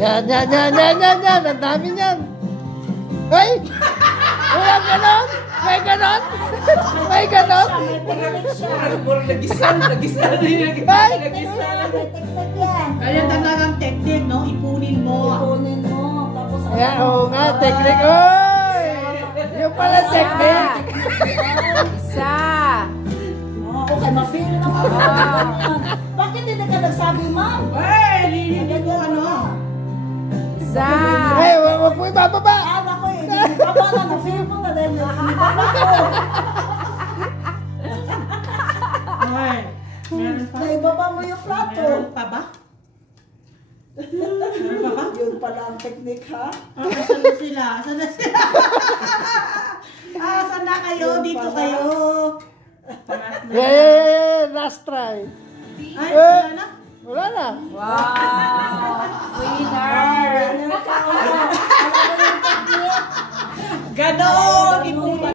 Yan. Ang dami niyan. Ay! Walang ganon? May ganon? May ganon? Nagisan. Ay! Kaya talagang technique, no? Ipunin mo. Tapos Ayan, oo nga, technique. Oy! Yung pala technique. Isa. Okay, ma-feel naman. Bakit hindi ka nagsabi, ma'am? Hindi ko ano. Isa. Ay, wag mo ibababa. Anak ko eh, hindi baba na, na-feel mo na dahil baba ko. Okay. Meron pa? Naibaba mo yung plato. Meron pa ba? Meron pa ba? Yun pala ang technique, ha? Asan na sila? Asan na sila? Asan na kayo? Dito kayo. Yeah, last try. Ay, wala na? Wala na. Wow. Winner. Alam mo yung technique. Ganon!